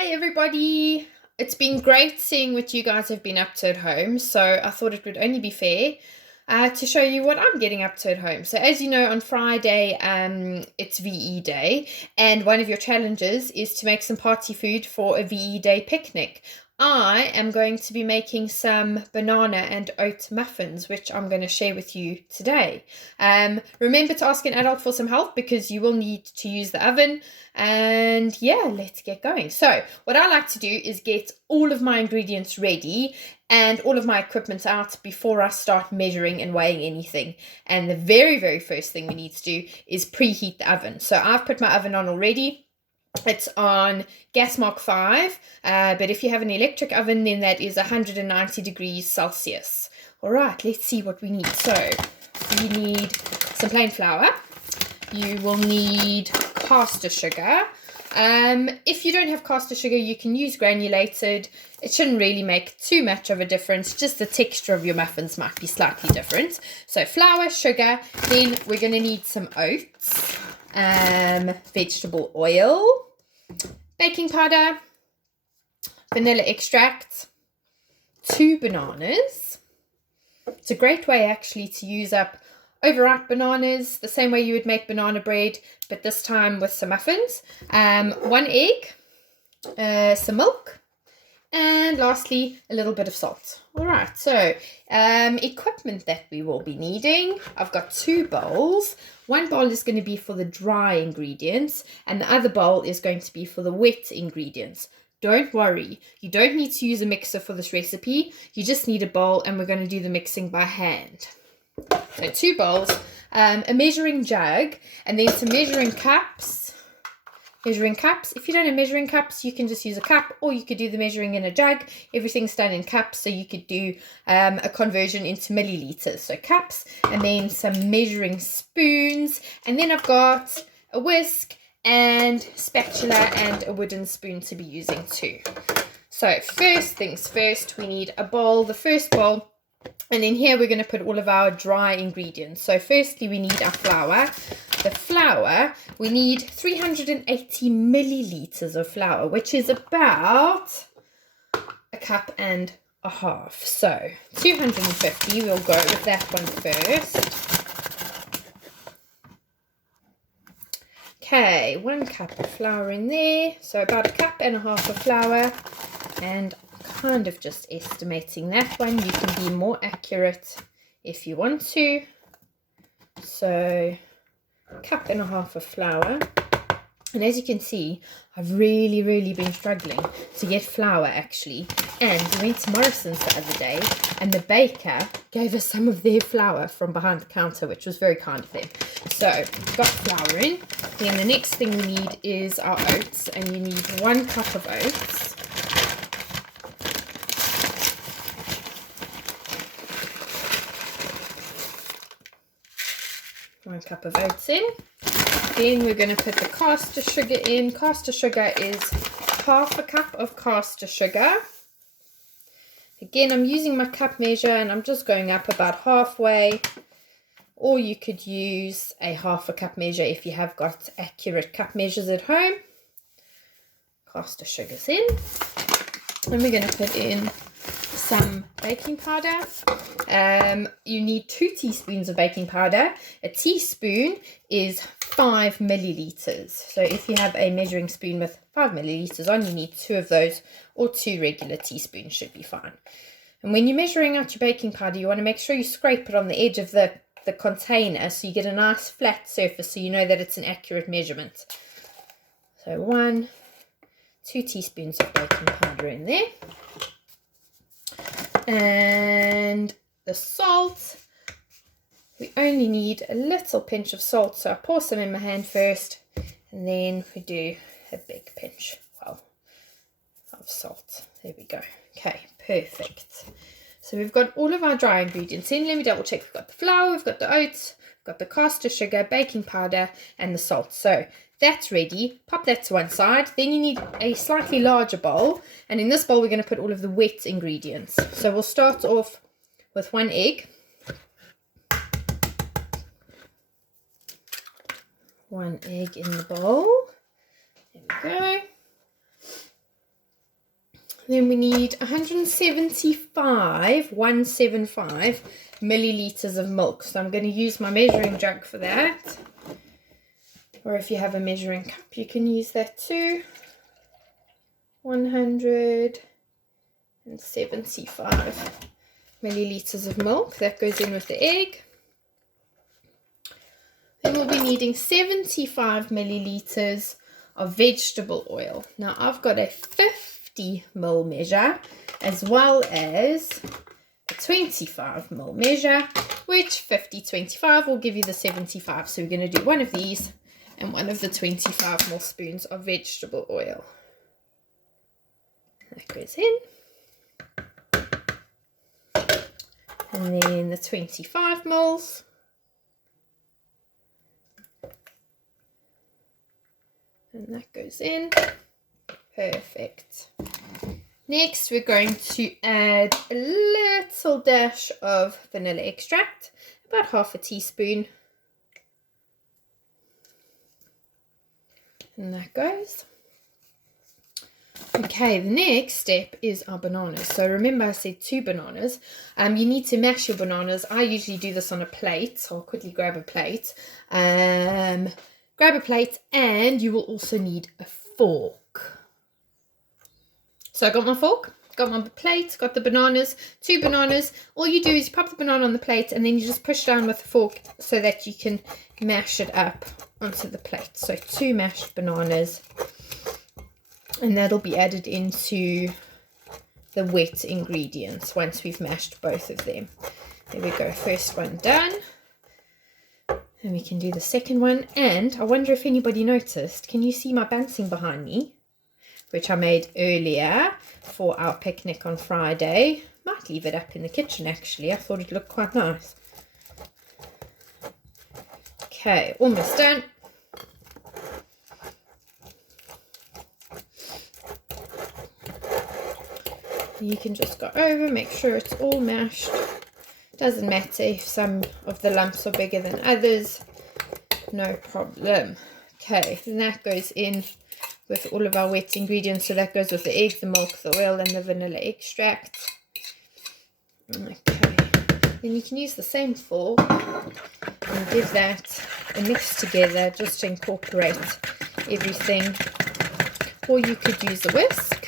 Hi everybody! It's been great seeing what you guys have been up to at home, so I thought it would only be fair to show you what I'm getting up to at home. So as you know, on Friday it's VE Day, and one of your challenges is to make some party food for a VE Day picnic. I am going to be making some banana and oat muffins, which I'm going to share with you today. Remember to ask an adult for some help because you will need to use the oven. And yeah, let's get going. So what I like to do is get all of my ingredients ready and all of my equipment out before I start measuring and weighing anything. And the very first thing we need to do is preheat the oven. So I've put my oven on already. It's on gas mark 5, but if you have an electric oven, then that is 190 degrees Celsius. All right, let's see what we need. So you need some plain flour. You will need caster sugar. If you don't have caster sugar, you can use granulated. It shouldn't really make too much of a difference. Just the texture of your muffins might be slightly different. So flour, sugar, then we're going to need some oats, vegetable oil, baking powder, vanilla extract, 2 bananas. It's a great way actually to use up overripe bananas, the same way you would make banana bread, but this time with some muffins. 1 egg, some milk, and lastly, a little bit of salt. All right, so equipment that we will be needing. I've got 2 bowls. One bowl is going to be for the dry ingredients, and the other bowl is going to be for the wet ingredients. Don't worry, you don't need to use a mixer for this recipe. You just need a bowl, and we're going to do the mixing by hand. So 2 bowls, a measuring jug, and then some measuring cups. If you don't have measuring cups, you can just use a cup, or you could do the measuring in a jug. Everything's done in cups, so you could do a conversion into milliliters. So cups, and then some measuring spoons, and then I've got a whisk and spatula and a wooden spoon to be using too. So first things first, we need a bowl, the first bowl. And in here, we're going to put all of our dry ingredients. So firstly, we need our flour. The flour, we need 380 milliliters of flour, which is about a cup and a half. So 250, we'll go with that one first. Okay, 1 cup of flour in there. So about a cup and a half of flour. And kind of just estimating that one. You can be more accurate if you want to. So a cup and a half of flour. And as you can see, I've really been struggling to get flour actually. And we went to Morrison's the other day, and the baker gave us some of their flour from behind the counter, which was very kind of them. So we've got flour in. Then the next thing we need is our oats, and you need 1 cup of oats. One cup of oats in. Then we're going to put the caster sugar in. Caster sugar is half a cup of caster sugar. Again, I'm using my cup measure and I'm just going up about halfway. Or you could use a half a cup measure if you have got accurate cup measures at home. Caster sugar's in. And we're going to put in some baking powder. You need 2 teaspoons of baking powder. A teaspoon is 5 milliliters. So if you have a measuring spoon with 5 milliliters on, you need 2 of those, or 2 regular teaspoons should be fine. And when you're measuring out your baking powder, you want to make sure you scrape it on the edge of the container so you get a nice flat surface so you know that it's an accurate measurement. So 2 teaspoons of baking powder in there. And the salt, we only need a little pinch of salt, so I pour some in my hand first, and then we do a big pinch, of salt. There we go. Okay, perfect. So we've got all of our dry ingredients in. Let me double check. We've got the flour, we've got the oats, we've got the caster sugar, baking powder, and the salt. So that's ready. Pop that to one side. Then you need a slightly larger bowl. And in this bowl, we're going to put all of the wet ingredients. So we'll start off with 1 egg. 1 egg in the bowl. There we go. Then we need 175 milliliters of milk. So I'm going to use my measuring jug for that. Or if you have a measuring cup, you can use that too. 175 milliliters of milk. That goes in with the egg. Then we'll be needing 75 milliliters of vegetable oil. Now I've got a 50 ml measure as well as a 25 ml measure, which 50-25 will give you the 75. So we're going to do one of these and one of the 25 ml spoons of vegetable oil. That goes in. And then the 25 mils. And that goes in. Perfect. Next, we're going to add a little dash of vanilla extract, about half a teaspoon. And that goes. Okay, the next step is our bananas. So remember I said 2 bananas. You need to mash your bananas. I usually do this on a plate, so I'll quickly grab a plate. Grab a plate, and you will also need a fork. So I got my fork, got my plate, got the bananas, 2 bananas. All you do is you pop the banana on the plate and then you just push down with the fork so that you can mash it up onto the plate. So 2 mashed bananas, and that'll be added into the wet ingredients once we've mashed both of them. There we go, first one done. And we can do the second one. And I wonder if anybody noticed, can you see my bunting behind me? Which I made earlier for our picnic on Friday. Might leave it up in the kitchen actually. I thought it looked quite nice. Okay, almost done. You can just go over, make sure it's all mashed. Doesn't matter if some of the lumps are bigger than others, no problem. Okay, and that goes in with all of our wet ingredients. So that goes with the egg, the milk, the oil, and the vanilla extract. Okay, then you can use the same fork and give that a mix together just to incorporate everything. Or you could use a whisk.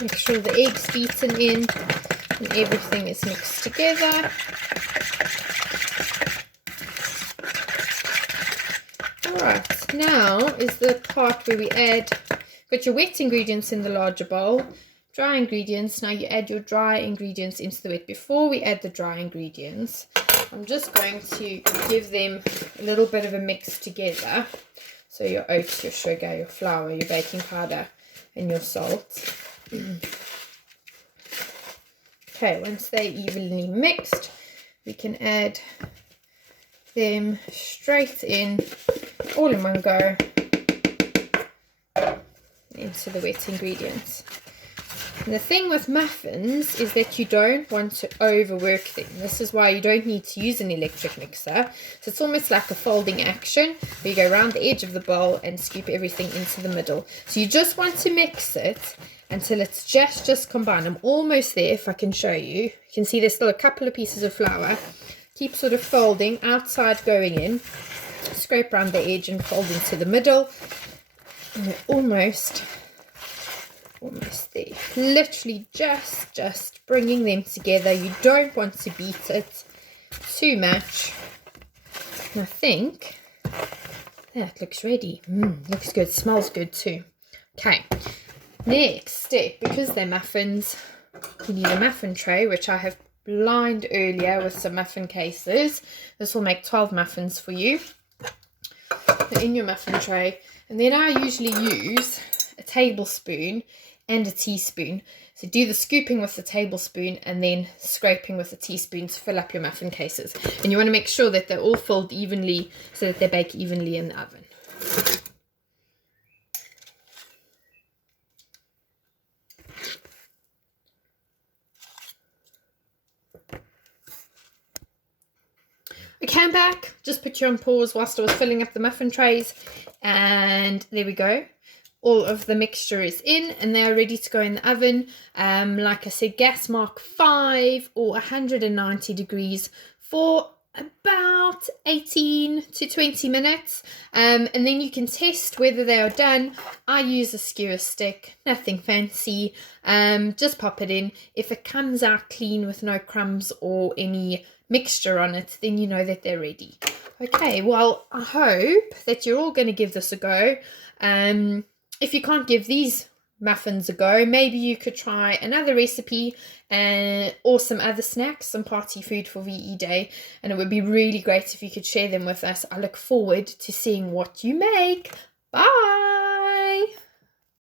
Make sure the egg's beaten in and everything is mixed together. Alright, now is the part where we got your wet ingredients in the larger bowl, dry ingredients. Now you add your dry ingredients into the wet. Before we add the dry ingredients, I'm just going to give them a little bit of a mix together. So your oats, your sugar, your flour, your baking powder, and your salt. Okay, once they're evenly mixed, we can add them straight in, all in one go, into the wet ingredients. And the thing with muffins is that you don't want to overwork them. This is why you don't need to use an electric mixer. So it's almost like a folding action where you go around the edge of the bowl and scoop everything into the middle. So you just want to mix it until it's just combined. I'm almost there. If I can show you, you can see there's still a couple of pieces of flour. Keep sort of folding, outside going in, scrape around the edge and fold into the middle. And we're almost there. Literally just bringing them together. You don't want to beat it too much. And I think that looks ready. Looks good, smells good too. Okay, next step, because they're muffins, you need a muffin tray, which I have lined earlier with some muffin cases. This will make 12 muffins for you. They're in your muffin tray, and then I usually use a tablespoon and a teaspoon. So do the scooping with the tablespoon and then scraping with the teaspoon to fill up your muffin cases. And you want to make sure that they're all filled evenly so that they bake evenly in the oven. I came back, just put you on pause whilst I was filling up the muffin trays, and there we go. All of the mixture is in and they're ready to go in the oven. Like I said, gas mark 5 or 190 degrees for about 18 to 20 minutes. And then you can test whether they are done. I use a skewer stick, nothing fancy. Just pop it in. If it comes out clean with no crumbs or any mixture on it, then you know that they're ready. Okay, well, I hope that you're all going to give this a go. If you can't give these muffins a go, maybe you could try another recipe or some other snacks, some party food for VE Day, and it would be really great if you could share them with us. I look forward to seeing what you make. Bye!